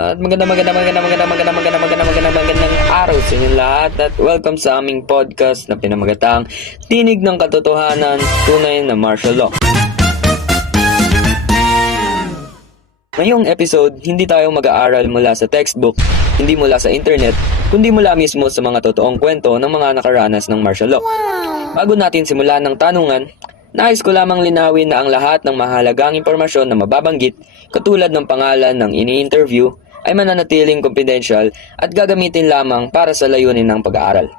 At magandang araw sa inyong lahat at welcome sa aming podcast na pinamagatang Tinig ng Katotohanan, Tunay na Martial Law. Ngayong episode, hindi tayo mag-aaral mula sa textbook, hindi mula sa internet, kundi mula mismo sa mga totoong kwento ng mga nakaranas ng martial law. Bago natin simulan ng tanungan, nais ko lamang linawin na ang lahat ng mahalagang impormasyon na mababanggit, katulad ng pangalan ng ini-interview, ay mananatiling confidential at gagamitin lamang para sa layunin ng pag-aaral.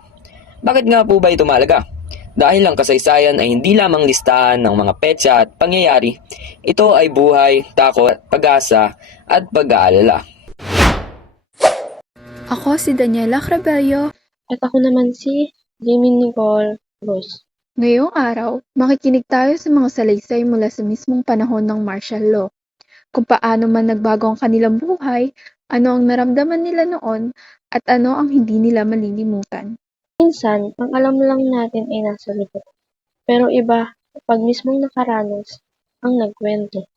Bakit nga po ba ito mahalaga? Dahil ang kasaysayan ay hindi lamang listahan ng mga petsa at pangyayari, ito ay buhay, takot, pag-asa at pag-aalala. Ako si Daniela Crabello. At ako naman si Jamie Nicole Rose. Ngayong araw, makikinig tayo sa mga salaysay mula sa mismong panahon ng martial law. Kung paano man nagbago ang kanilang buhay, ano ang naramdaman nila noon, at ano ang hindi nila malilimutan. Minsan, ang alam lang natin ay nasa likod. Pero iba, pag mismong nakaranas, ang nagkwento.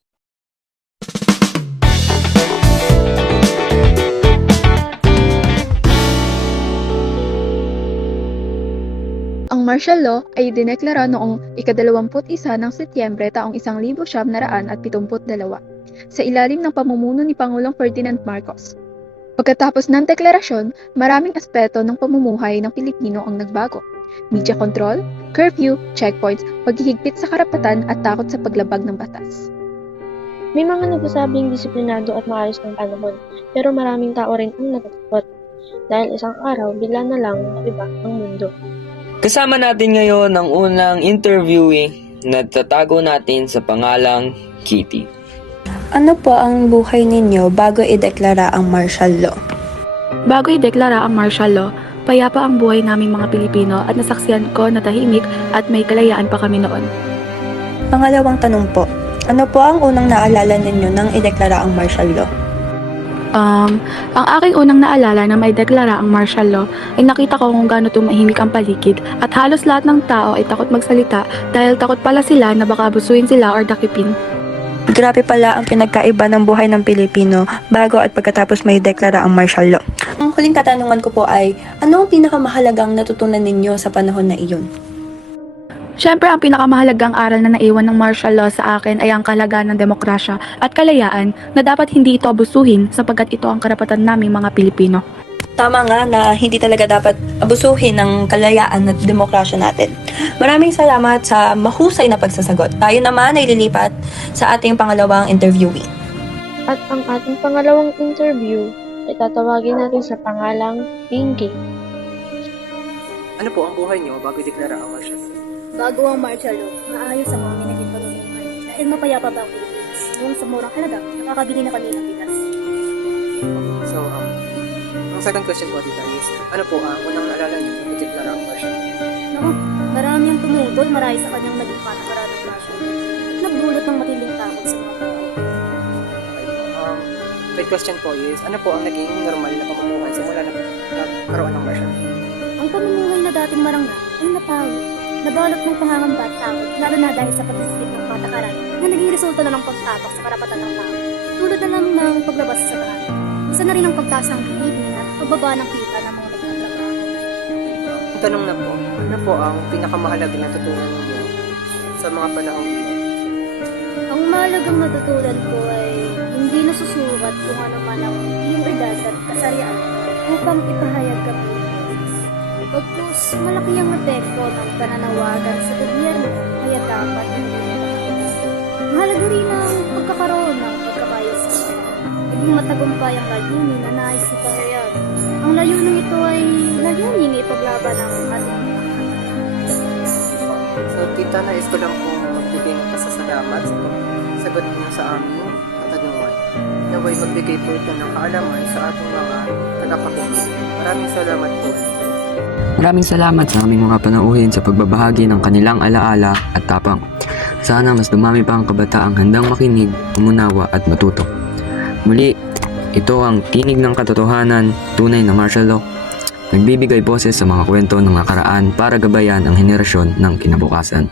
Ang martial law ay dineklara noong ika-21 ng Setyembre taong 1972 sa ilalim ng pamumuno ni Pangulong Ferdinand Marcos. Pagkatapos ng deklarasyon, maraming aspeto ng pamumuhay ng Pilipino ang nagbago. Media control, curfew, checkpoints, paghihigpit sa karapatan at takot sa paglabag ng batas. May mga nagsasabing disiplinado at maayos ng panahon, pero maraming tao rin ang natatakot. Dahil isang araw, bigla na lang naiba ang mundo. Kasama natin ngayon ang unang interviewee na tatago natin sa pangalang Kitty. Ano po ang buhay ninyo bago ideklara ang martial law? Bago ideklara ang martial law, payapa ang buhay naming mga Pilipino at nasaksiyan ko na tahimik at may kalayaan pa kami noon. Pangalawang tanong po, ano po ang unang naalala ninyo nang ideklara ang martial law? Ang aking unang naalala na may deklara ang martial law ay nakita ko kung gaano tumahimik ang paligid at halos lahat ng tao ay takot magsalita dahil takot pala sila na baka abusuin sila or dakipin. Grabe pala ang pinagkaiba ng buhay ng Pilipino bago at pagkatapos may deklara ang martial law. Ang huling katanungan ko po ay, ano ang pinakamahalagang natutunan ninyo sa panahon na iyon? Siyempre, ang pinakamahalagang aral na naiwan ng martial law sa akin ay ang kahalagahan ng demokrasya at kalayaan na dapat hindi ito abusuhin sapagkat ito ang karapatan naming mga Pilipino. Tama nga na hindi talaga dapat abusuhin ng kalayaan at demokrasya natin. Maraming salamat sa mahusay na pagsasagot. Tayo naman ay lilipat sa ating pangalawang interviewee. At ang ating pangalawang interview ay tatawagin natin sa pangalang Pinky. Ano po ang buhay niyo bago ideklara ang martial law? Bago ang martial law, maayos ang mga naging pamumuhay dahil mapayapa ba ang Pilipinas. Noong sa murang halaga, nakakabili na kami ng bigas. So, ang second question po dito is, ano po ang unang naalala niyo nang ideklara ang martial law? Naku, marami ang tumutol marahil sa kanyang naging patakaran ng martial law. Nagdulot ng matinding takot sa mga tao. Third question po is, ano po ang naging normal na pamumuhay simula na nagkaroon ng martial law? Ang pamumuhay na dating marangya ay napawi. Nabalot ng pangangamba at takot, lalo na dahil sa pagtitikip ng patakaran na naging resulta na ng pagtapak sa karapatan ng tao. Tulad na lang ng paglabas sa tahanan. Isa na rin ang pagtaas ng bilihin at pagbaba ng kita ng mga nagtatrabaho. Ang tanong na po, ano po ang pinakamahalaga na natutunan niyo sa mga panahon ito? Ang mahalagang natutunan ko ay hindi nasusukat kung ano man ang iyong edad at kasarian upang ipahayag ka ng pagkus malaki ang epekto ng pananawagan sa gobyerno kaya dapat hindi nabahas. Mahalaga rin ang pagkakaroon ng pagkabayas sa mga. Naging matagumpay ang layunin na nais ipahayag. Ang layunin ito ay layunin na ipaglaban ang ating mga. So, tita, nais ko lang po magbigay ng pasasalamat sa pagsagot niyo sa aming katanungan. Naway magbigay po ito ng kaalaman sa ating mga tagapakinig. Maraming salamat po. Maraming salamat sa aming mga panauhin sa pagbabahagi ng kanilang alaala at tapang. Sana mas dumami pa ang kabataang handang makinig, umunawa at matuto. Muli, ito ang Tinig ng Katotohanan, Tunay na Martial Law. Nagbibigay boses sa mga kwento ng nakaraan para gabayan ang henerasyon ng kinabukasan.